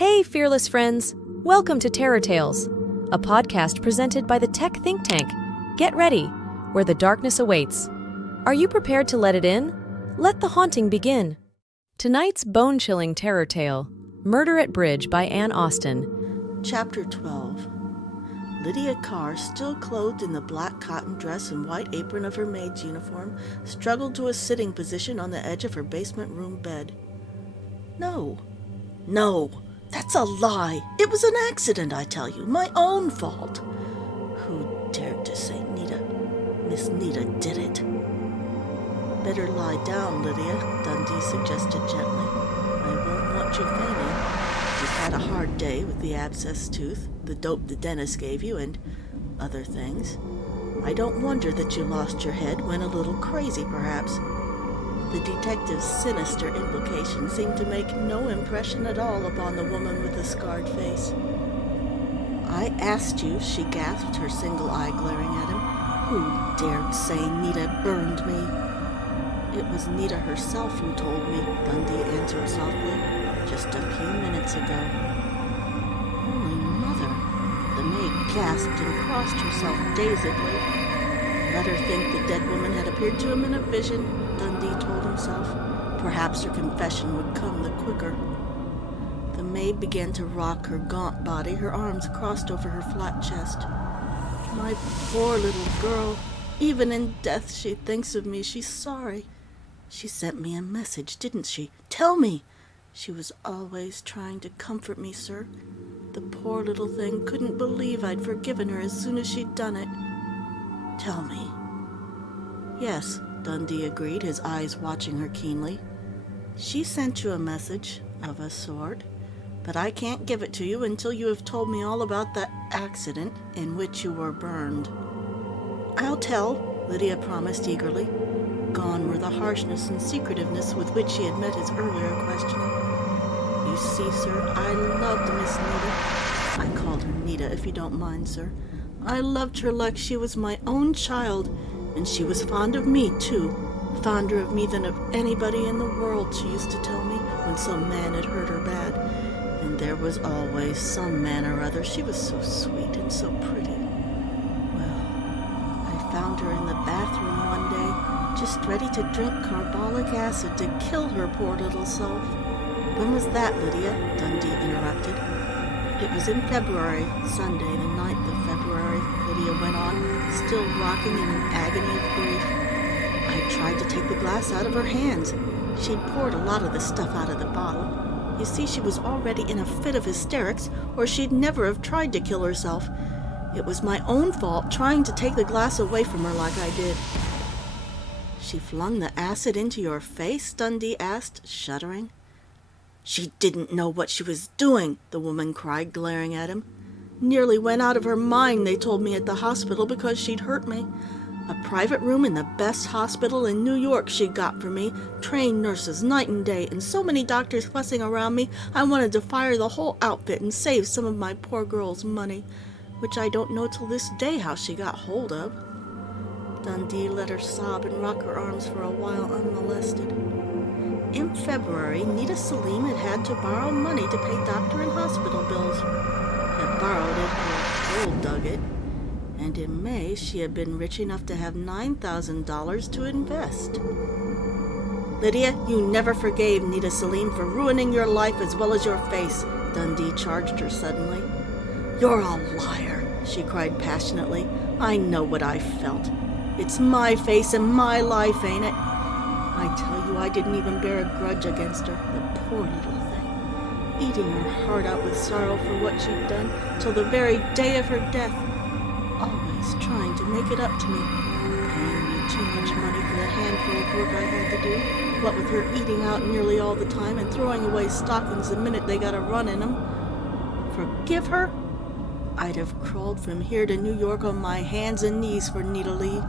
Hey, fearless friends! Welcome to Terror Tales, a podcast presented by the Tech Think Tank. Get ready, where the darkness awaits. Are you prepared to let it in? Let the haunting begin. Tonight's bone-chilling terror tale, Murder at Bridge by Anne Austen. Chapter 12. Lydia Carr, still clothed in the black cotton dress and white apron of her maid's uniform, struggled to a sitting position on the edge of her basement room bed. No, that's a lie. It was an accident, I tell you. My own fault. Who dared to say Miss Nita did it? Better lie down, Lydia, Dundee suggested gently. I won't want you fainting. You've had a hard day with the abscess tooth, the dope the dentist gave you, and other things. I don't wonder that you lost your head, went a little crazy, perhaps. The detective's sinister implication seemed to make no impression at all upon the woman with the scarred face. I asked you, she gasped, her single eye glaring at him, who dared say Nita burned me? It was Nita herself who told me, Dundee answered softly, just a few minutes ago. Holy Mother! The maid gasped and crossed herself dazedly. Let her think the dead woman had appeared to him in a vision, Dundee told himself. Perhaps her confession would come the quicker. The maid began to rock her gaunt body, her arms crossed over her flat chest. My poor little girl. Even in death she thinks of me. She's sorry. She sent me a message, didn't she? Tell me! She was always trying to comfort me, sir. The poor little thing couldn't believe I'd forgiven her as soon as she'd done it. Tell me. Yes, Dundee agreed, his eyes watching her keenly. She sent you a message, of a sort, but I can't give it to you until you have told me all about that accident in which you were burned. I'll tell, Lydia promised eagerly. Gone were the harshness and secretiveness with which she had met his earlier questioning. You see, sir, I loved Miss Nita. I called her Nita, if you don't mind, sir. I loved her like she was my own child, and she was fond of me, too. Fonder of me than of anybody in the world, she used to tell me, when some man had hurt her bad. And there was always some man or other. She was so sweet and so pretty. Well, I found her in the bathroom one day, just ready to drink carbolic acid to kill her poor little self. When was that, Lydia? Dundee interrupted. It was in February, Sunday, the 9th of February, Lydia went on, still rocking in an agony of grief. I tried to take the glass out of her hands. She'd poured a lot of the stuff out of the bottle. You see, she was already in a fit of hysterics, or she'd never have tried to kill herself. It was my own fault, trying to take the glass away from her like I did. She flung the acid into your face? Dundee asked, shuddering. She didn't know what she was doing, the woman cried, glaring at him. Nearly went out of her mind, they told me at the hospital, because she'd hurt me. A private room in the best hospital in New York she'd got for me, trained nurses night and day, and so many doctors fussing around me, I wanted to fire the whole outfit and save some of my poor girl's money, which I don't know till this day how she got hold of. Dundee let her sob and rock her arms for a while unmolested. In February, Nita Salim had to borrow money to pay doctor and hospital bills. Had borrowed it or gold dug it. And in May, she had been rich enough to have $9,000 to invest. Lydia, you never forgave Nita Salim for ruining your life as well as your face, Dundee charged her suddenly. You're a liar, she cried passionately. I know what I felt. It's my face and my life, ain't it? I tell you, I didn't even bear a grudge against her, the poor little thing, eating her heart out with sorrow for what she'd done, till the very day of her death, always trying to make it up to me, paying me too much money for the handful of work I had to do, what with her eating out nearly all the time and throwing away stockings the minute they got a run in 'em. Forgive her? I'd have crawled from here to New York on my hands and knees for Nita Lee.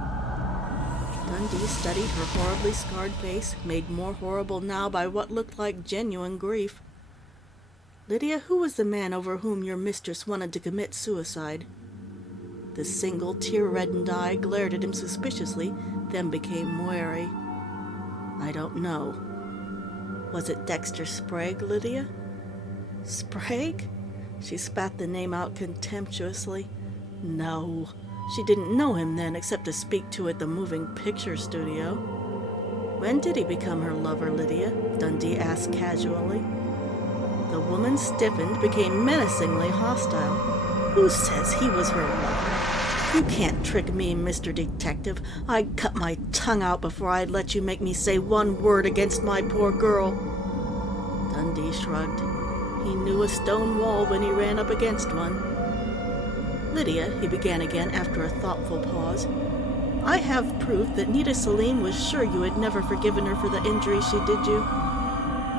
Dundee studied her horribly scarred face, made more horrible now by what looked like genuine grief. Lydia, who was the man over whom your mistress wanted to commit suicide? The single tear-reddened eye glared at him suspiciously, then became wary. I don't know. Was it Dexter Sprague, Lydia? Sprague? She spat the name out contemptuously. No, she didn't know him then except to speak to at the moving picture studio. When did he become her lover, Lydia? Dundee asked casually. The woman stiffened, became menacingly hostile. Who says he was her lover? You can't trick me, Mr. Detective. I'd cut my tongue out before I'd let you make me say one word against my poor girl. Dundee shrugged. He knew a stone wall when he ran up against one. Lydia, he began again after a thoughtful pause, I have proof that Nita Selim was sure you had never forgiven her for the injury she did you.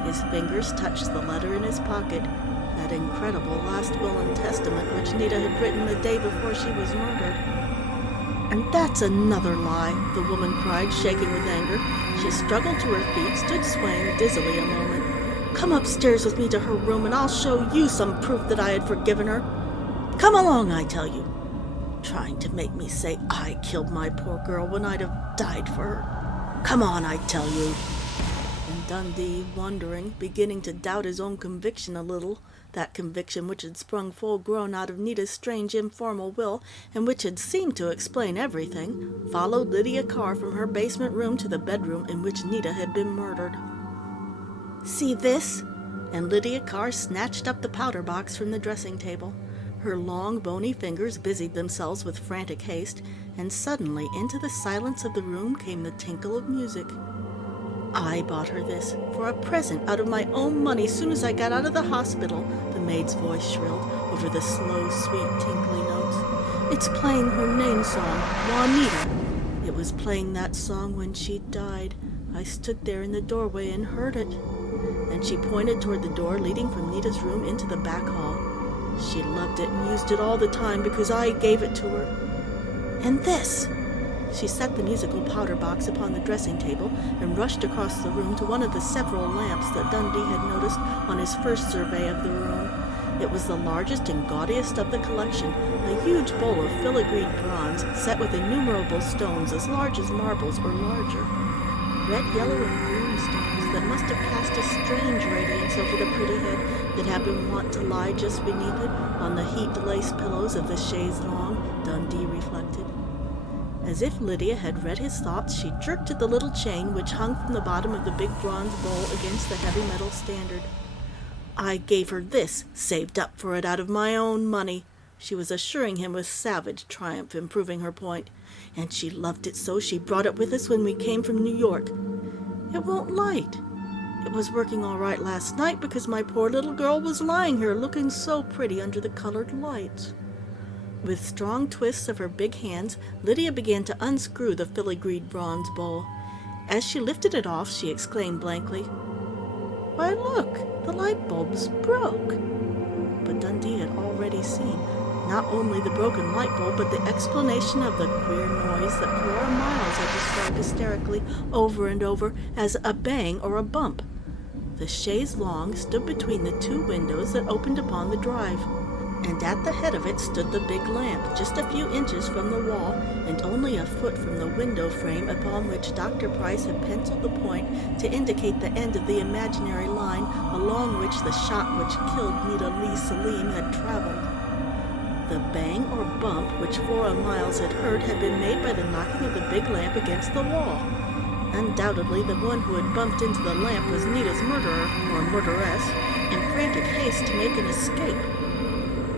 His fingers touched the letter in his pocket, that incredible last will and testament which Nita had written the day before she was murdered. And that's another lie, the woman cried, shaking with anger. She struggled to her feet, stood swaying dizzily a moment. Come upstairs with me to her room and I'll show you some proof that I had forgiven her. Come along, I tell you. Trying to make me say I killed my poor girl when I'd have died for her. Come on, I tell you. And Dundee, wondering, beginning to doubt his own conviction a little, that conviction which had sprung full-grown out of Nita's strange informal will, and which had seemed to explain everything, followed Lydia Carr from her basement room to the bedroom in which Nita had been murdered. See this? And Lydia Carr snatched up the powder box from the dressing table. Her long, bony fingers busied themselves with frantic haste, and suddenly into the silence of the room came the tinkle of music. I bought her this, for a present out of my own money soon as I got out of the hospital, the maid's voice shrilled over the slow, sweet, tinkly notes. It's playing her name song, Juanita. It was playing that song when she died. I stood there in the doorway and heard it. And she pointed toward the door leading from Nita's room into the back hall. She loved it and used it all the time because I gave it to her. And this! She set the musical powder box upon the dressing table and rushed across the room to one of the several lamps that Dundee had noticed on his first survey of the room. It was the largest and gaudiest of the collection, a huge bowl of filigreed bronze set with innumerable stones as large as marbles or larger. Red, yellow, and green stones that must have cast a strange radiance over the pretty head that had been wont to lie just beneath it on the heaped lace pillows of the chaise longue, Dundee reflected. As if Lydia had read his thoughts, she jerked at the little chain which hung from the bottom of the big bronze bowl against the heavy metal standard. I gave her this, saved up for it out of my own money. She was assuring him with savage triumph in proving her point. And she loved it so she brought it with us when we came from New York. It won't light. It was working all right last night because my poor little girl was lying here looking so pretty under the colored lights. With strong twists of her big hands, Lydia began to unscrew the filigreed bronze bowl. As she lifted it off, she exclaimed blankly, Why, look, the light bulb's broke. But Dundee had already seen not only the broken light bulb, but the explanation of the queer noise that Cora Miles had described hysterically over and over as a bang or a bump. The chaise longue stood between the two windows that opened upon the drive, and at the head of it stood the big lamp, just a few inches from the wall, and only a foot from the window frame upon which Dr. Price had penciled the point to indicate the end of the imaginary line along which the shot which killed Nita Lee Selim had traveled. The bang or bump which Cora Miles had heard had been made by the knocking of the big lamp against the wall. Undoubtedly, the one who had bumped into the lamp was Nita's murderer, or murderess, in frantic haste to make an escape.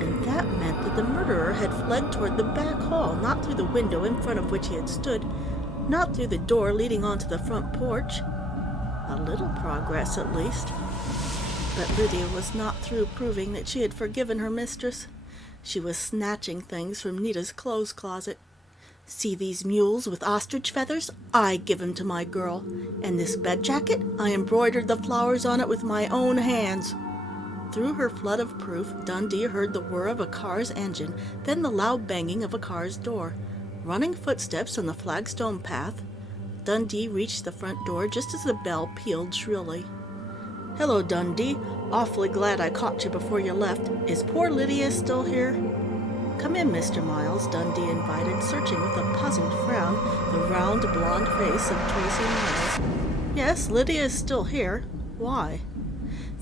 And that meant that the murderer had fled toward the back hall, not through the window in front of which he had stood, not through the door leading onto the front porch. A little progress, at least. But Lydia was not through proving that she had forgiven her mistress. She was snatching things from Nita's clothes closet. See these mules with ostrich feathers? I give 'em to my girl. And this bed jacket? I embroidered the flowers on it with my own hands. Through her flood of proof, Dundee heard the whir of a car's engine, then the loud banging of a car's door. Running footsteps on the flagstone path. Dundee reached the front door just as the bell pealed shrilly. Hello, Dundee. Awfully glad I caught you before you left. Is poor Lydia still here? Come in, Mr. Miles, Dundee invited, searching with a puzzled frown the round, blonde face of Tracy Miles. Yes, Lydia is still here. Why?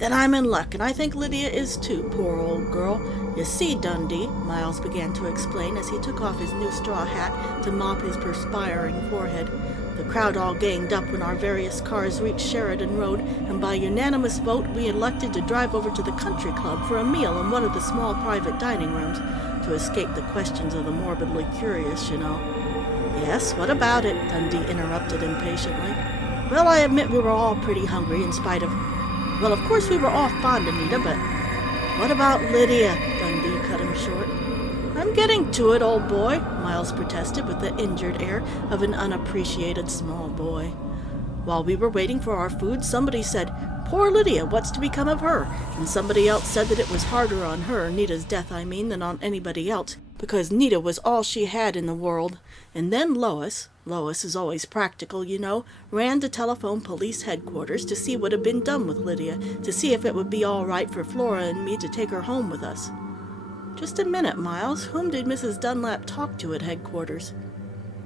Then I'm in luck, and I think Lydia is too, poor old girl. You see, Dundee, Miles began to explain as he took off his new straw hat to mop his perspiring forehead. The crowd all ganged up when our various cars reached Sheridan Road, and by unanimous vote we elected to drive over to the country club for a meal in one of the small private dining rooms, to escape the questions of the morbidly curious, you know. Yes, what about it? Dundee interrupted impatiently. Well, I admit we were all pretty hungry in spite of... Well, of course we were all fond of Nita, but... What about Lydia? Dundee cut him short. I'm getting to it, old boy, Miles protested with the injured air of an unappreciated small boy. While we were waiting for our food, somebody said, "Poor Lydia, what's to become of her?" And somebody else said that it was harder on her, Nita's death I mean, than on anybody else, because Nita was all she had in the world. And then Lois is always practical, you know, ran to telephone police headquarters to see what had been done with Lydia, to see if it would be all right for Flora and me to take her home with us. Just a minute, Miles. Whom did Mrs. Dunlap talk to at headquarters?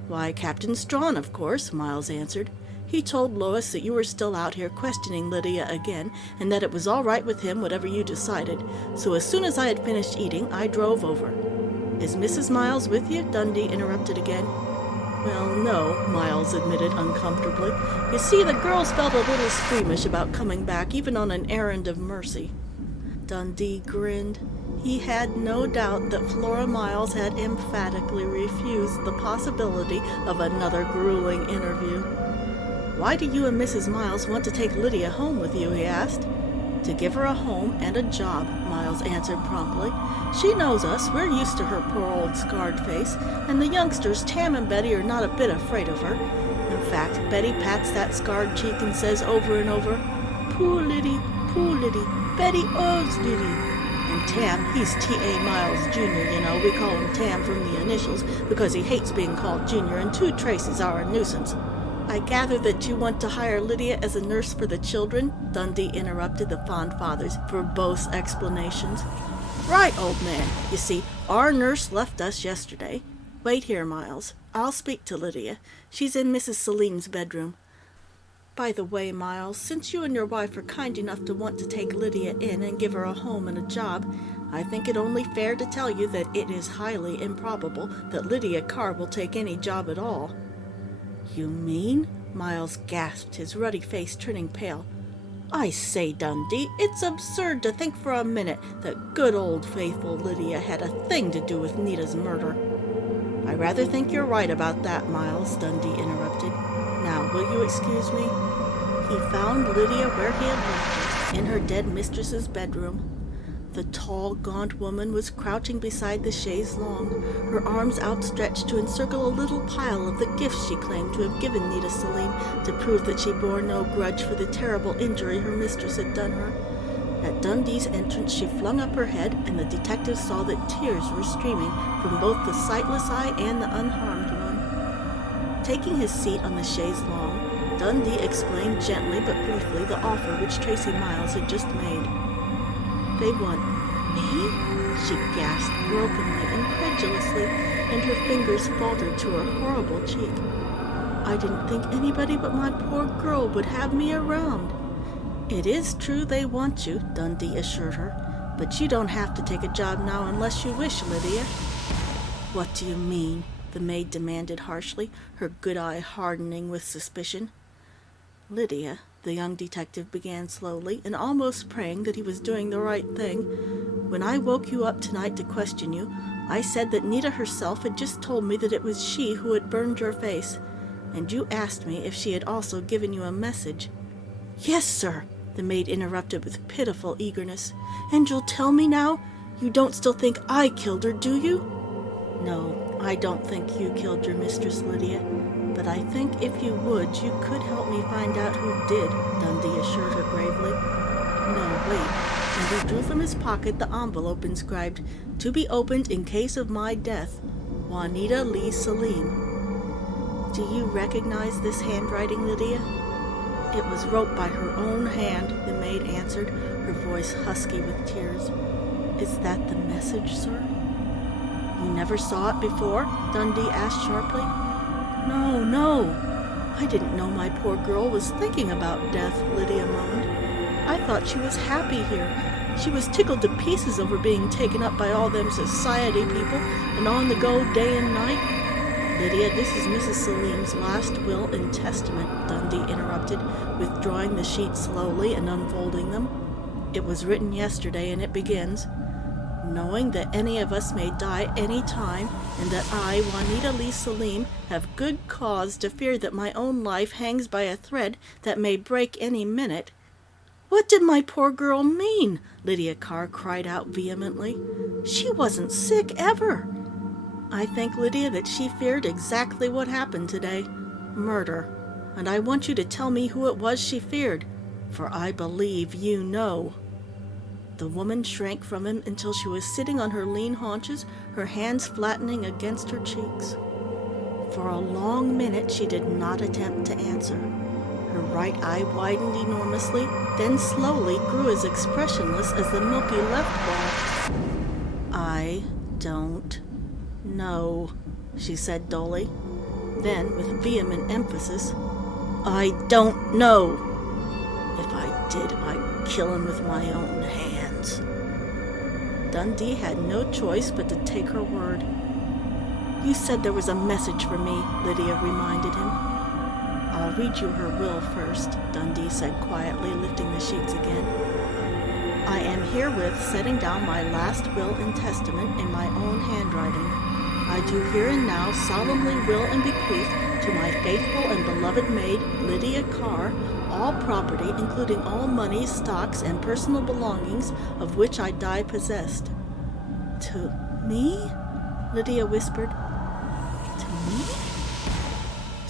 Why, Captain Strawn, of course, Miles answered. He told Lois that you were still out here questioning Lydia again, and that it was all right with him, whatever you decided. So as soon as I had finished eating, I drove over. Is Mrs. Miles with you? Dundee interrupted again. Well, no, Miles admitted uncomfortably. You see, the girls felt a little squeamish about coming back, even on an errand of mercy. Dundee grinned. He had no doubt that Flora Miles had emphatically refused the possibility of another grueling interview. Why do you and Mrs. Miles want to take Lydia home with you? He asked. To give her a home and a job, Miles answered promptly. She knows us, we're used to her poor old scarred face, and the youngsters, Tam and Betty, are not a bit afraid of her. In fact, Betty pats that scarred cheek and says over and over, poor Liddy, Betty owes Liddy. And Tam, he's T.A. Miles Jr., you know, we call him Tam from the initials, because he hates being called Junior, and 2 Traces are a nuisance. I gather that you want to hire Lydia as a nurse for the children? Dundee interrupted the fond fathers for both explanations. Right, old man. You see, our nurse left us yesterday. Wait here, Miles. I'll speak to Lydia. She's in Mrs. Selim's bedroom. By the way, Miles, since you and your wife are kind enough to want to take Lydia in and give her a home and a job, I think it only fair to tell you that it is highly improbable that Lydia Carr will take any job at all. You mean? Miles gasped, his ruddy face turning pale. I say, Dundee, it's absurd to think for a minute that good old faithful Lydia had a thing to do with Nita's murder. I rather think you're right about that, Miles, Dundee interrupted. Now, will you excuse me? He found Lydia where he had left her, in her dead mistress's bedroom. The tall, gaunt woman was crouching beside the chaise longue, her arms outstretched to encircle a little pile of the gifts she claimed to have given Nita Selim to prove that she bore no grudge for the terrible injury her mistress had done her. At Dundee's entrance, she flung up her head, and the detective saw that tears were streaming from both the sightless eye and the unharmed one. Taking his seat on the chaise longue, Dundee explained gently but briefly the offer which Tracy Miles had just made. They want me? She gasped brokenly, incredulously, and her fingers faltered to her horrible cheek. I didn't think anybody but my poor girl would have me around. It is true they want you, Dundee assured her, but you don't have to take a job now unless you wish, Lydia. What do you mean? The maid demanded harshly, her good eye hardening with suspicion. Lydia, the young detective began slowly, and almost praying that he was doing the right thing. When I woke you up tonight to question you, I said that Nita herself had just told me that it was she who had burned your face, and you asked me if she had also given you a message. Yes, sir, the maid interrupted with pitiful eagerness. And you'll tell me now? You don't still think I killed her, do you? No, I don't think you killed your mistress, Lydia. But I think if you would, you could help me find out who did, Dundee assured her gravely. No, wait. And he drew from his pocket the envelope inscribed, "To be opened in case of my death, Juanita Lee Selim." Do you recognize this handwriting, Lydia? It was wrote by her own hand, the maid answered, her voice husky with tears. Is that the message, sir? You never saw it before? Dundee asked sharply. No. I didn't know my poor girl was thinking about death, Lydia moaned. I thought she was happy here. She was tickled to pieces over being taken up by all them society people and on the go day and night. Lydia, this is Mrs. Selim's last will and testament, Dundee interrupted, withdrawing the sheets slowly and unfolding them. It was written yesterday, and it begins, "Knowing that any of us may die any time, and that I, Juanita Lee Selim, have good cause to fear that my own life hangs by a thread that may break any minute." What did my poor girl mean? Lydia Carr cried out vehemently. She wasn't sick ever. I think, Lydia, that she feared exactly what happened today. Murder. And I want you to tell me who it was she feared, for I believe you know. The woman shrank from him until she was sitting on her lean haunches, her hands flattening against her cheeks. For a long minute she did not attempt to answer. Her right eye widened enormously, then slowly grew as expressionless as the milky left ball. "I don't know," she said dully. Then, with vehement emphasis, "I don't know. If I did, I'd kill him with my own hands." Dundee had no choice but to take her word. "You said there was a message for me," Lydia reminded him. "I'll read you her will first," Dundee said quietly, lifting the sheets again. "I am herewith setting down my last will and testament in my own handwriting. I do here and now solemnly will and bequeath to my faithful and beloved maid, Lydia Carr, all property, including all money, stocks, and personal belongings of which I die possessed." "To me?" Lydia whispered. "To me?"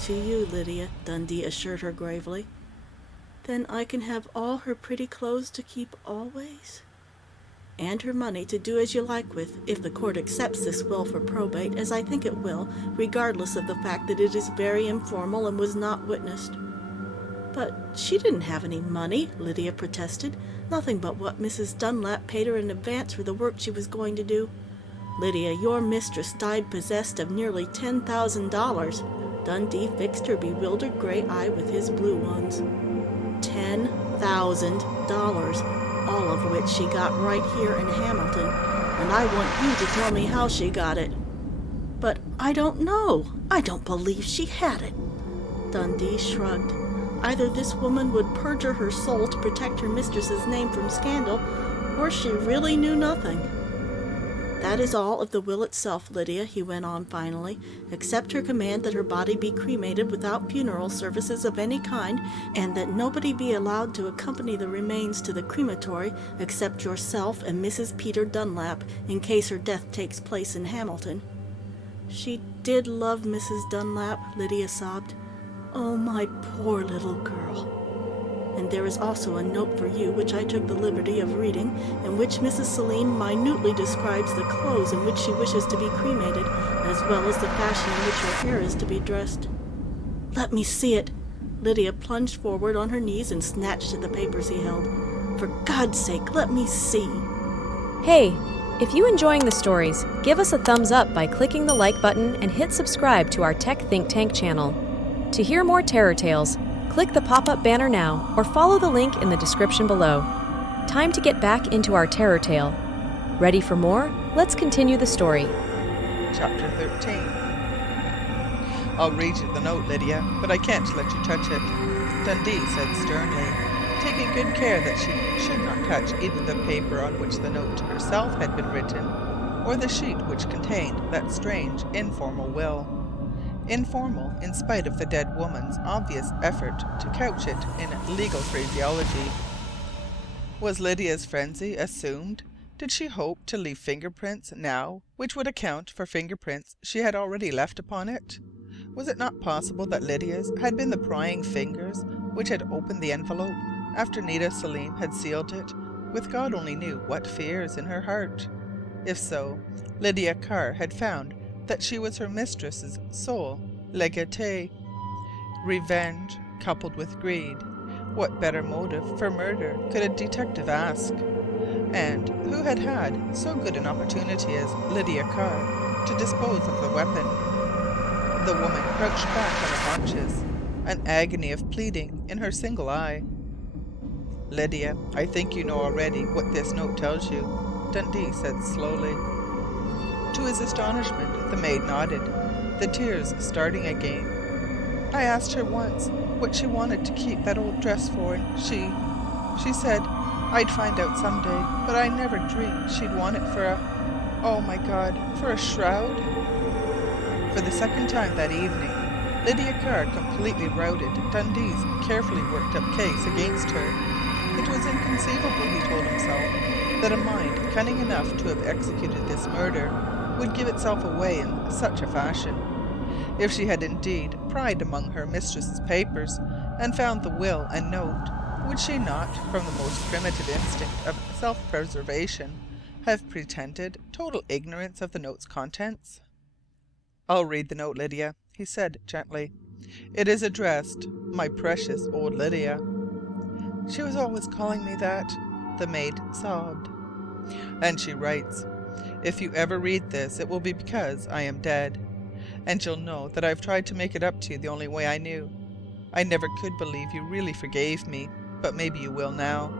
"To you, Lydia," Dundee assured her gravely. "Then I can have all her pretty clothes to keep always? And her money to do as you like with, if the court accepts this will for probate, as I think it will, regardless of the fact that it is very informal and was not witnessed." "But she didn't have any money," Lydia protested. "Nothing but what Mrs. Dunlap paid her in advance for the work she was going to do." "Lydia, your mistress died possessed of nearly $10,000. Dundee fixed her bewildered gray eye with his blue ones. $10,000, all of which she got right here in Hamilton, and I want you to tell me how she got it." "But I don't know. I don't believe she had it." Dundee shrugged. Either this woman would perjure her soul to protect her mistress's name from scandal, or she really knew nothing. "That is all of the will itself, Lydia," he went on finally, "except her command that her body be cremated without funeral services of any kind, and that nobody be allowed to accompany the remains to the crematory except yourself and Mrs. Peter Dunlap, in case her death takes place in Hamilton." "She did love Mrs. Dunlap," Lydia sobbed. "Oh, my poor little girl. And there is also a note for you, which I took the liberty of reading, in which Mrs. Selim minutely describes the clothes in which she wishes to be cremated, as well as the fashion in which her hair is to be dressed." "Let me see it." Lydia plunged forward on her knees and snatched at the papers he held. "For God's sake, let me see." Hey, if you're enjoying the stories, give us a thumbs up by clicking the like button and hit subscribe to our Tech Think Tank channel. To hear more terror tales, click the pop-up banner now or follow the link in the description below. Time to get back into our terror tale. Ready for more? Let's continue the story. Chapter 13. "I'll read you the note, Lydia, but I can't let you touch it," Dundee said sternly, taking good care that she should not touch either the paper on which the note to herself had been written, or the sheet which contained that strange, informal will. Informal, in spite of the dead woman's obvious effort to couch it in legal phraseology. Was Lydia's frenzy assumed? Did she hope to leave fingerprints now which would account for fingerprints she had already left upon it? Was it not possible that Lydia's had been the prying fingers which had opened the envelope after Nita Selim had sealed it, with God only knew what fears in her heart? If so, Lydia Carr had found that she was her mistress's sole legatee. Revenge, coupled with greed. What better motive for murder could a detective ask? And who had had so good an opportunity as Lydia Carr to dispose of the weapon? The woman crouched back on her haunches, an agony of pleading in her single eye. Lydia, I think you know already what this note tells you, Dundee said slowly. To his astonishment, the maid nodded, the tears starting again. I asked her once what she wanted to keep that old dress for, and she said I'd find out someday, but I never dreamed she'd want it for oh my God, for a shroud. For the second time that evening, Lydia Carr completely routed Dundee's carefully worked up case against her. It was inconceivable, he told himself, that a mind cunning enough to have executed this murder would give itself away in such a fashion. If she had indeed pried among her mistress's papers and found the will and note, would she not, from the most primitive instinct of self-preservation, have pretended total ignorance of the note's contents? I'll read the note, Lydia, he said gently. It is addressed, my precious old Lydia. She was always calling me that, the maid sobbed. And she writes, if you ever read this, it will be because I am dead, and you'll know that I've tried to make it up to you the only way I knew. I never could believe you really forgave me, but maybe you will now.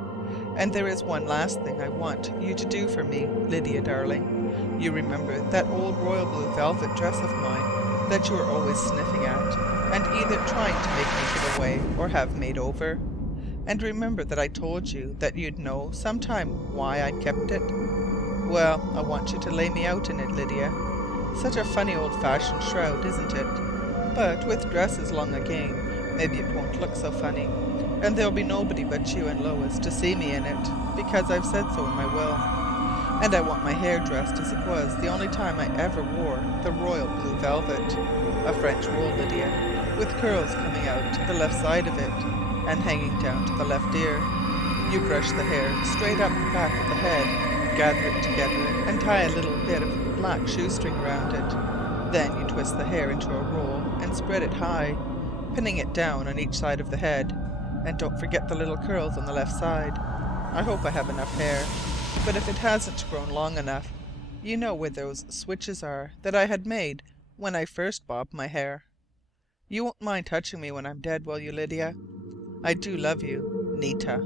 And there is one last thing I want you to do for me, Lydia darling. You remember that old royal blue velvet dress of mine that you were always sniffing at, and either trying to make me give away or have made over? And remember that I told you that you'd know sometime why I'd kept it? Well, I want you to lay me out in it, Lydia. Such a funny old-fashioned shroud, isn't it? But with dresses long again, maybe it won't look so funny, and there'll be nobody but you and Lois to see me in it, because I've said so in my will. And I want my hair dressed as it was the only time I ever wore the royal blue velvet, a French wool, Lydia, with curls coming out to the left side of it, and hanging down to the left ear. You brush the hair straight up the back of the head, gather it together, and tie a little bit of black shoestring around it. Then you twist the hair into a roll and spread it high, pinning it down on each side of the head. And don't forget the little curls on the left side. I hope I have enough hair, but if it hasn't grown long enough, you know where those switches are that I had made when I first bobbed my hair. You won't mind touching me when I'm dead, will you, Lydia? I do love you, Nita.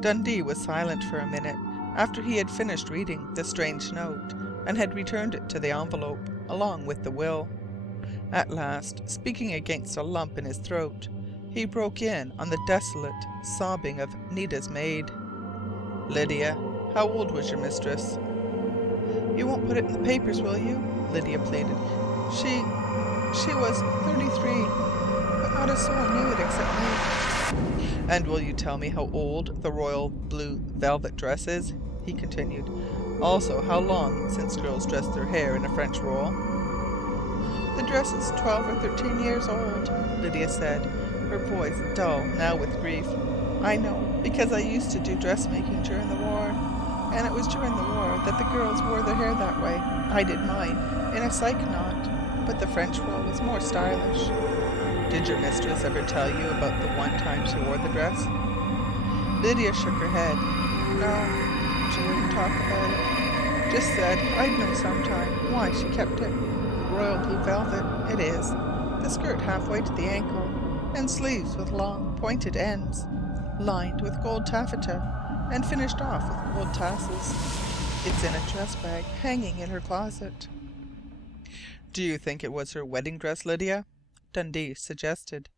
Dundee was silent for a minute after he had finished reading the strange note and had returned it to the envelope along with the will. At last, speaking against a lump in his throat, he broke in on the desolate sobbing of Nita's maid. Lydia, how old was your mistress? You won't put it in the papers, will you? Lydia pleaded. She was 33, but not a soul knew it except me. And will you tell me how old the royal blue velvet dress is? He continued. Also, how long since girls dressed their hair in a French roll? The dress is 12 or 13 years old, Lydia said, her voice dull now with grief. I know, because I used to do dressmaking during the war, and it was during the war that the girls wore their hair that way. I did mine in a psych knot, but the French roll was more stylish. Did your mistress ever tell you about the one time she wore the dress? Lydia shook her head. No, she wouldn't talk about it. Just said I'd know sometime why she kept it. Royal blue velvet, it is. The skirt halfway to the ankle, and sleeves with long, pointed ends, lined with gold taffeta, and finished off with gold tassels. It's in a dress bag hanging in her closet. Do you think it was her wedding dress, Lydia? Dundee suggested,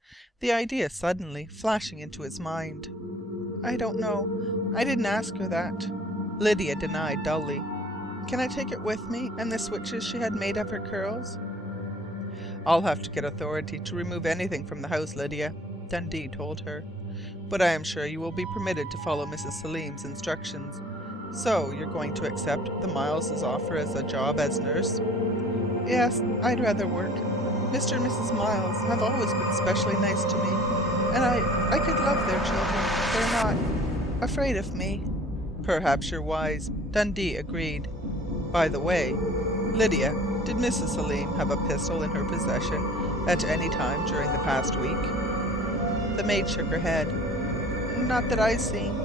the idea suddenly flashing into his mind. I don't know. I didn't ask her that. Lydia denied dully. Can I take it with me, and the switches she had made of her curls? I'll have to get authority to remove anything from the house, Lydia, Dundee told her. But I am sure you will be permitted to follow Mrs. Selim's instructions. So, you're going to accept the Miles' offer as a job as nurse? Yes, I'd rather work. Mr. and Mrs. Miles have always been specially nice to me, and I could love their children. They're not afraid of me. Perhaps you're wise, Dundee agreed. By the way, Lydia, did Mrs. Selim have a pistol in her possession at any time during the past week? The maid shook her head. Not that I've seen,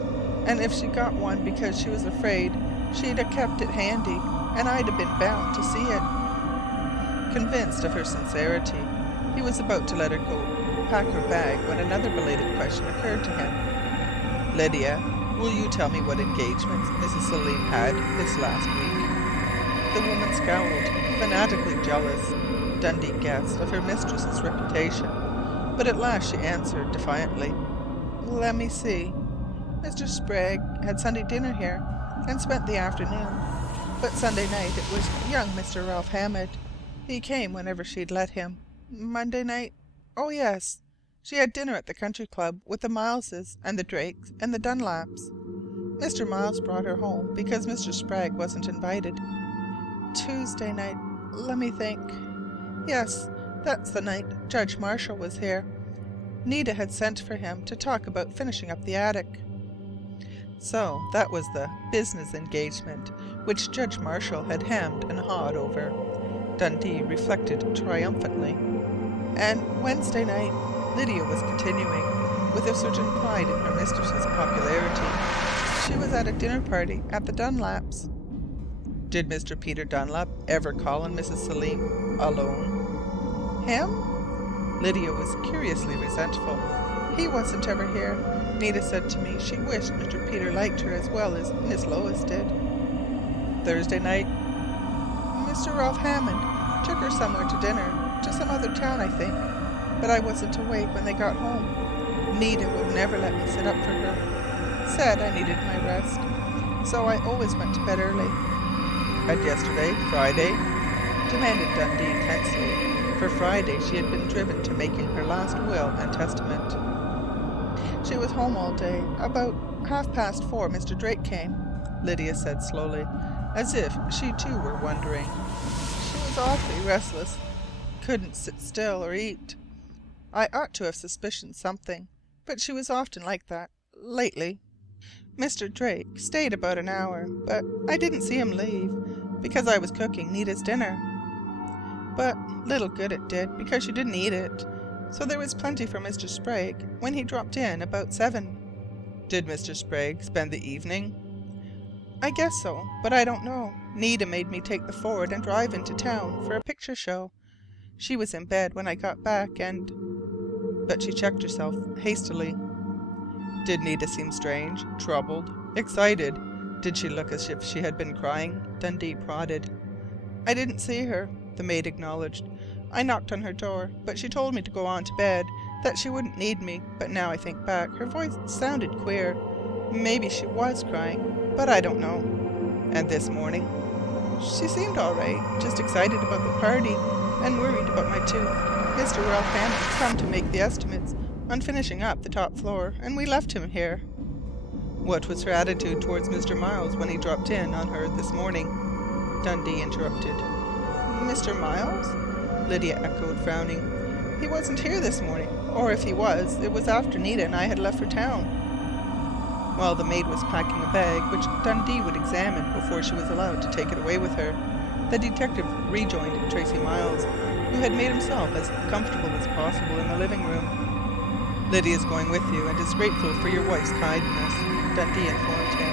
and if she got one because she was afraid, she'd have kept it handy, and I'd have been bound to see it. Convinced of her sincerity, he was about to let her go pack her bag when another belated question occurred to him. Lydia, will you tell me what engagements Mrs. Selim had this last week? The woman scowled, fanatically jealous, Dundee guessed, of her mistress's reputation, but at last she answered defiantly. Let me see. Mr. Sprague had Sunday dinner here, and spent the afternoon, but Sunday night it was young Mr. Ralph Hammond. He came whenever she'd let him. Monday night? Oh, yes. She had dinner at the country club with the Mileses and the Drakes and the Dunlaps. Mr. Miles brought her home because Mr. Sprague wasn't invited. Tuesday night, let me think. Yes, that's the night Judge Marshall was here. Nita had sent for him to talk about finishing up the attic. So that was the business engagement which Judge Marshall had hemmed and hawed over. Dundee reflected triumphantly. And Wednesday night, Lydia was continuing, with a certain pride in her mistress's popularity. She was at a dinner party at the Dunlaps. Did Mr. Peter Dunlap ever call on Mrs. Selim alone? Him? Lydia was curiously resentful. He wasn't ever here. Nita said to me she wished Mr. Peter liked her as well as Miss Lois did. Thursday night, Mr. Ralph Hammond took her somewhere to dinner, to some other town, I think, but I wasn't awake when they got home. Nita would never let me sit up for her. Said I needed my rest, so I always went to bed early. And yesterday, Friday? Demanded Dundee tensely. For Friday she had been driven to making her last will and testament. She was home all day. About 4:30 Mr. Drake came, Lydia said slowly, as if she too were wondering. She was awfully restless. Couldn't sit still or eat. I ought to have suspicioned something, but she was often like that, lately. Mr. Drake stayed about an hour, but I didn't see him leave, because I was cooking Nita's dinner. But little good it did, because she didn't eat it, so there was plenty for Mr. Sprague when he dropped in about 7. Did Mr. Sprague spend the evening? I guess so, but I don't know. Nita made me take the Ford and drive into town for a picture show. She was in bed when I got back, and... But she checked herself hastily. Did Nita seem strange, troubled, excited? Did she look as if she had been crying? Dundee prodded. I didn't see her, the maid acknowledged. I knocked on her door, but she told me to go on to bed, that she wouldn't need me, but now I think back, her voice sounded queer. Maybe she was crying, but I don't know. And this morning? She seemed all right, just excited about the party, and worried about my tooth. Mr. Ralph Hammond come to make the estimates on finishing up the top floor, and we left him here. What was her attitude towards Mr. Miles when he dropped in on her this morning? Dundee interrupted. Mr. Miles? Lydia echoed, frowning. He wasn't here this morning, or if he was, it was after Nita and I had left for town. While the maid was packing a bag which Dundee would examine before she was allowed to take it away with her, the detective rejoined Tracy Miles, who had made himself as comfortable as possible in the living room. Lydia's going with you and is grateful for your wife's kindness, Dundee informed him,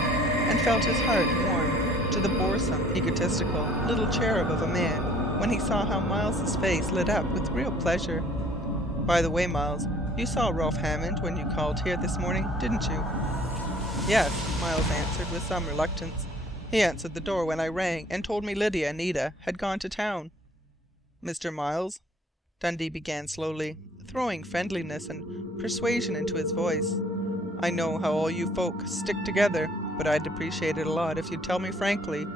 and felt his heart warm to the boresome, egotistical little cherub of a man when he saw how Miles's face lit up with real pleasure. By the way, Miles, you saw Ralph Hammond when you called here this morning, didn't you? Yes, Miles answered with some reluctance. He answered the door when I rang and told me Lydia and Nita had gone to town. Mr. Miles, Dundee began slowly, throwing friendliness and persuasion into his voice. I know how all you folk stick together, but I'd appreciate it a lot if you'd tell me frankly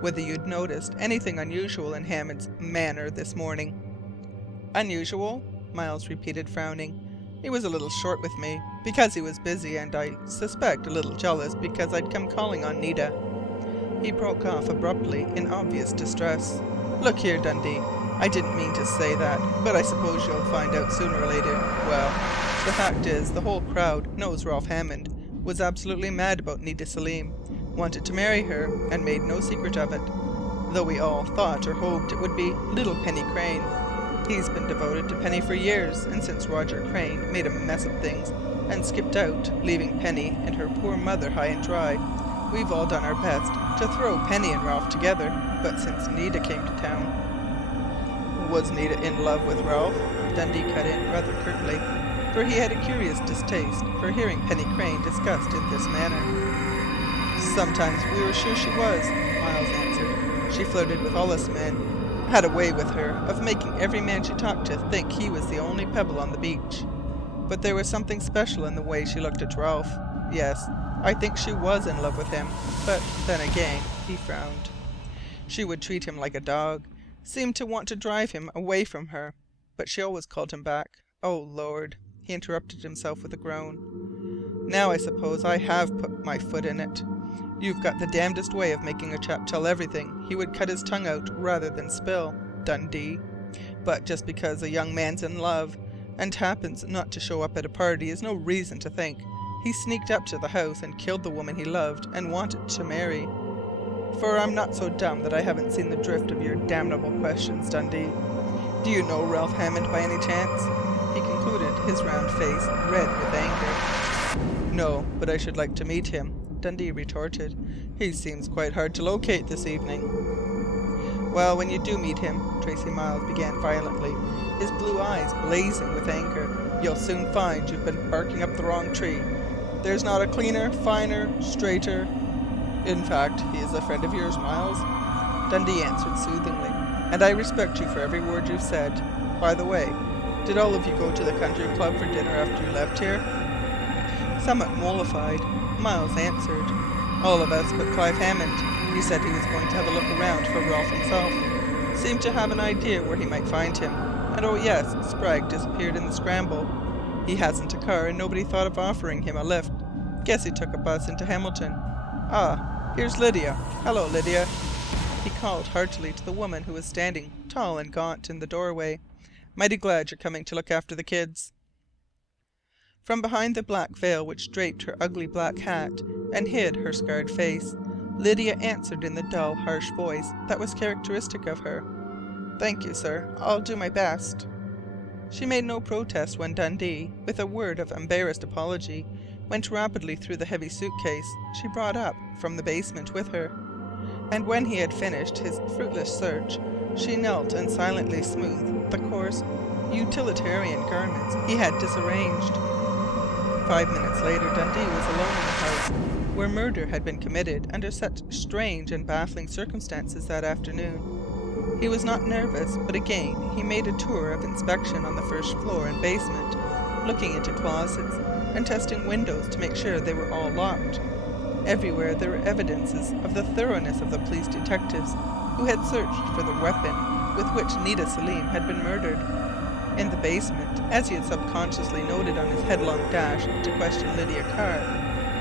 whether you'd noticed anything unusual in Hammond's manner this morning. Unusual? Miles repeated, frowning. He was a little short with me, because he was busy, and I suspect a little jealous because I'd come calling on Nita. He broke off abruptly in obvious distress. Look here, Dundee, I didn't mean to say that, but I suppose you'll find out sooner or later. Well, the fact is, the whole crowd knows Ralph Hammond was absolutely mad about Nita Selim, wanted to marry her, and made no secret of it, though we all thought or hoped it would be little Penny Crane. He's been devoted to Penny for years, and since Roger Crane made a mess of things and skipped out, leaving Penny and her poor mother high and dry, we've all done our best to throw Penny and Ralph together, but since Nita came to town... Was Nita in love with Ralph? Dundee cut in rather curtly. for he had a curious distaste for hearing Penny Crane discussed in this manner. "Sometimes we were sure she was," Miles answered. "She flirted with all us men, had a way with her of making every man she talked to think he was the only pebble on the beach. But there was something special in the way she looked at Ralph. Yes, I think she was in love with him, but then again," he frowned, "she would treat him like a dog, seemed to want to drive him away from her, but she always called him back. Oh, Lord," he interrupted himself with a groan. "Now I suppose I have put my foot in it. You've got the damnedest way of making a chap tell everything he would cut his tongue out rather than spill, Dundee. But just because a young man's in love and happens not to show up at a party is no reason to think he sneaked up to the house and killed the woman he loved and wanted to marry. For I'm not so dumb that I haven't seen the drift of your damnable questions, Dundee. Do you know Ralph Hammond by any chance?" he concluded, his round face red with anger. "No, but I should like to meet him," Dundee retorted. "He seems quite hard to locate this evening." "Well, when you do meet him," Tracy Miles began violently, his blue eyes blazing with anger, "you'll soon find you've been barking up the wrong tree. There's not a cleaner, finer, straighter—" "In fact, he is a friend of yours, Miles," Dundee answered soothingly, "and I respect you for every word you've said. By the way, did all of you go to the country club for dinner after you left here?" Somewhat mollified, Miles answered, "All of us but Clive Hammond. He said he was going to have a look around for Ralph himself. Seemed to have an idea where he might find him. And oh yes, Sprague disappeared in the scramble. He hasn't a car and nobody thought of offering him a lift. Guess he took a bus into Hamilton. Ah, here's Lydia. Hello, Lydia," he called heartily to the woman who was standing tall and gaunt in the doorway. "Mighty glad you're coming to look after the kids." From behind the black veil which draped her ugly black hat and hid her scarred face, Lydia answered in the dull, harsh voice that was characteristic of her. "Thank you, sir. I'll do my best." She made no protest when Dundee, with a word of embarrassed apology, went rapidly through the heavy suitcase she brought up from the basement with her. And when he had finished his fruitless search, she knelt and silently smoothed the coarse, utilitarian garments he had disarranged. 5 minutes later, Dundee was alone in the house where murder had been committed under such strange and baffling circumstances that afternoon. He was not nervous, but again he made a tour of inspection on the first floor and basement, looking into closets and testing windows to make sure they were all locked. Everywhere there were evidences of the thoroughness of the police detectives who had searched for the weapon with which Nita Selim had been murdered. In the basement, as he had subconsciously noted on his headlong dash to question Lydia Carr,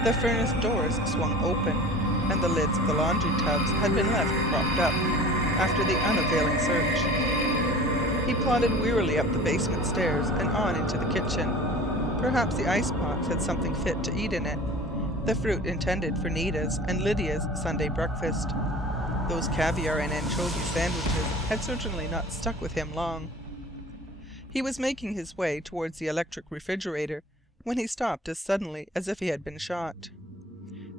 the furnace doors swung open, and the lids of the laundry tubs had been left propped up after the unavailing search. He plodded wearily up the basement stairs and on into the kitchen. Perhaps the icebox had something fit to eat in it, the fruit intended for Nita's and Lydia's Sunday breakfast. Those caviar and anchovy sandwiches had certainly not stuck with him long. He was making his way towards the electric refrigerator when he stopped as suddenly as if he had been shot.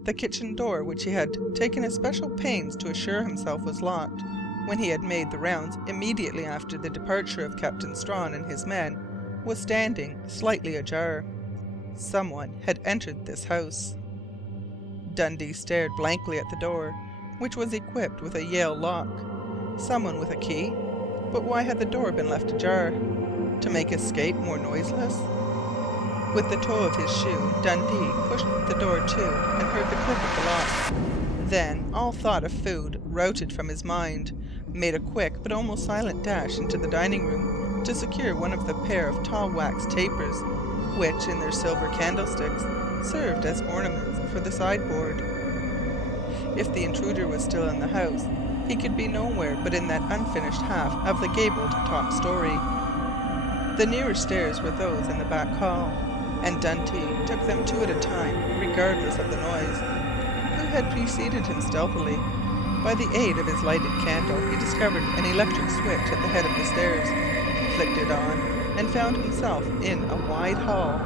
The kitchen door, which he had taken especial pains to assure himself was locked when he had made the rounds immediately after the departure of Captain Strawn and his men, was standing slightly ajar. Someone had entered this house. Dundee stared blankly at the door, which was equipped with a Yale lock. Someone with a key? But why had the door been left ajar? To make escape more noiseless? With the toe of his shoe, Dundee pushed the door to and heard the click of the lock. Then, all thought of food routed from his mind, made a quick but almost silent dash into the dining room to secure one of the pair of tall wax tapers, which, in their silver candlesticks, served as ornaments for the sideboard. If the intruder was still in the house, he could be nowhere but in that unfinished half of the gabled top story. The nearest stairs were those in the back hall, and Dundee took them two at a time, regardless of the noise. Who had preceded him stealthily? By the aid of his lighted candle, he discovered an electric switch at the head of the stairs, flicked it on, and found himself in a wide hall,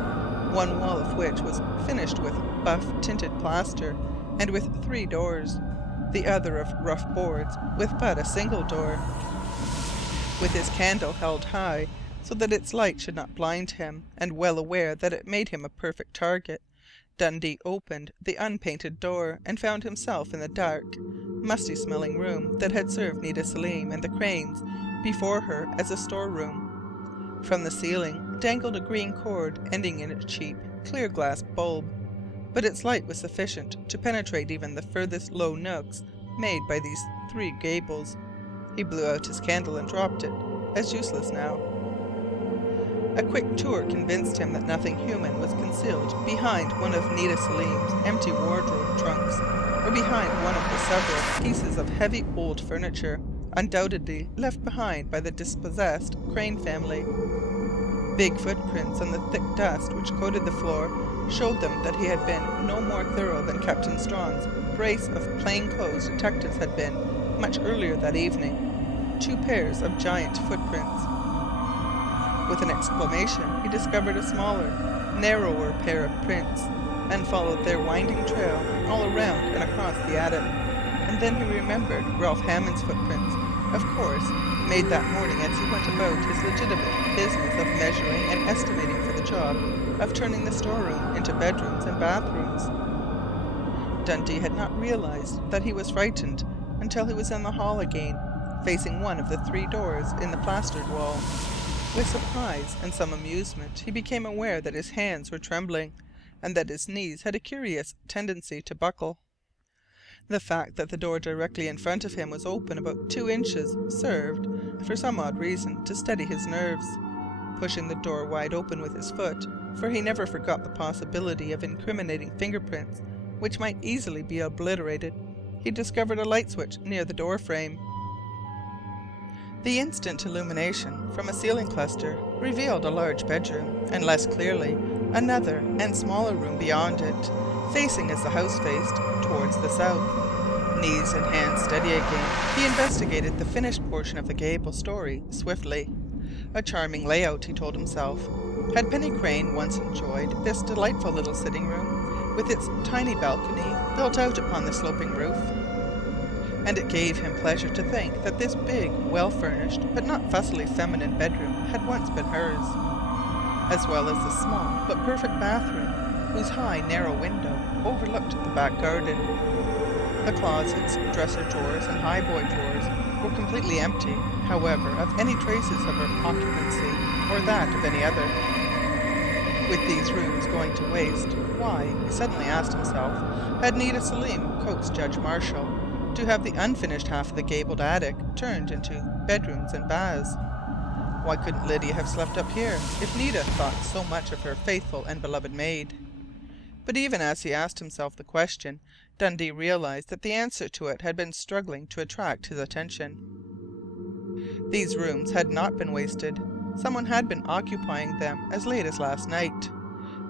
one wall of which was finished with buff-tinted plaster and with 3 doors, the other of rough boards with but a single door. With his candle held high, so that its light should not blind him, and well aware that it made him a perfect target, Dundee opened the unpainted door and found himself in the dark, musty-smelling room that had served Nita Selim and the Cranes before her as a storeroom. From the ceiling dangled a green cord ending in a cheap, clear glass bulb, but its light was sufficient to penetrate even the furthest low nooks made by these three gables. He blew out his candle and dropped it, as useless now. A quick tour convinced him that nothing human was concealed behind one of Nita Selim's empty wardrobe trunks, or behind one of the several pieces of heavy old furniture, undoubtedly left behind by the dispossessed Crane family. Big footprints on the thick dust which coated the floor showed them that he had been no more thorough than Captain Strawn's brace of plainclothes detectives had been much earlier that evening. 2 pairs of giant footprints. With an exclamation, he discovered a smaller, narrower pair of prints, and followed their winding trail all around and across the attic. And then he remembered Ralph Hammond's footprints, of course, made that morning as he went about his legitimate business of measuring and estimating for the job of turning the storeroom into bedrooms and bathrooms. Dundee had not realized that he was frightened until he was in the hall again, facing one of the 3 doors in the plastered wall. With surprise and some amusement, he became aware that his hands were trembling, and that his knees had a curious tendency to buckle. The fact that the door directly in front of him was open about 2 inches served, for some odd reason, to steady his nerves. Pushing the door wide open with his foot, for he never forgot the possibility of incriminating fingerprints, which might easily be obliterated, he discovered a light switch near the door frame. The instant illumination from a ceiling cluster revealed a large bedroom, and less clearly, another and smaller room beyond it, facing as the house faced, towards the south. Knees and hands steady again, he investigated the finished portion of the gable story swiftly. A charming layout, he told himself. Had Penny Crane once enjoyed this delightful little sitting room, with its tiny balcony built out upon the sloping roof? And it gave him pleasure to think that this big, well-furnished, but not fussily feminine bedroom had once been hers, as well as the small but perfect bathroom, whose high, narrow window overlooked the back garden. The closets, dresser drawers, and highboy drawers were completely empty, however, of any traces of her occupancy, or that of any other. With these rooms going to waste, why, he suddenly asked himself, had Nita Selim coaxed Judge Marshall to have the unfinished half of the gabled attic turned into bedrooms and baths? Why couldn't Lydia have slept up here, if Nita thought so much of her faithful and beloved maid? But even as he asked himself the question, Dundee realized that the answer to it had been struggling to attract his attention. These rooms had not been wasted. Someone had been occupying them as late as last night.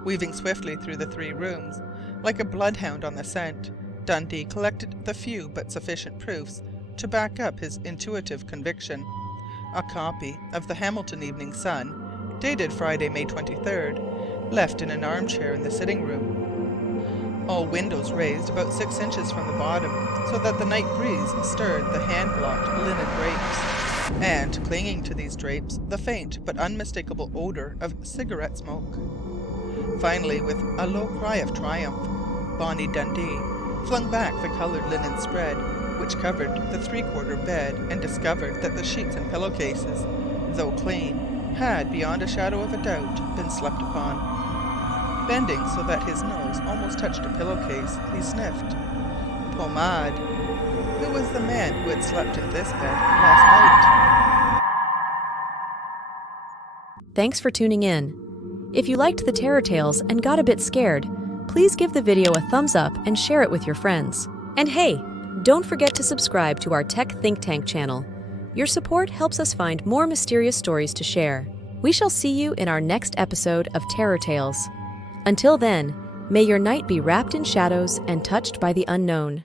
Weaving swiftly through the 3 rooms, like a bloodhound on the scent, Dundee collected the few but sufficient proofs to back up his intuitive conviction. A copy of the Hamilton Evening Sun, dated Friday, May 23rd, left in an armchair in the sitting room. All windows raised about 6 inches from the bottom, so that the night breeze stirred the hand-blocked linen drapes, and, clinging to these drapes, the faint but unmistakable odor of cigarette smoke. Finally, with a low cry of triumph, Bonnie Dundee flung back the colored linen spread which covered the 3/4 bed, and discovered that the sheets and pillowcases, though clean, had, beyond a shadow of a doubt, been slept upon. Bending so that his nose almost touched a pillowcase, he sniffed. Pomade. Who was the man who had slept in this bed last night? Thanks for tuning in. If you liked the Terror Tales and got a bit scared, please give the video a thumbs up and share it with your friends. And hey, don't forget to subscribe to our Tech Think Tank channel. Your support helps us find more mysterious stories to share. We shall see you in our next episode of Terror Tales. Until then, may your night be wrapped in shadows and touched by the unknown.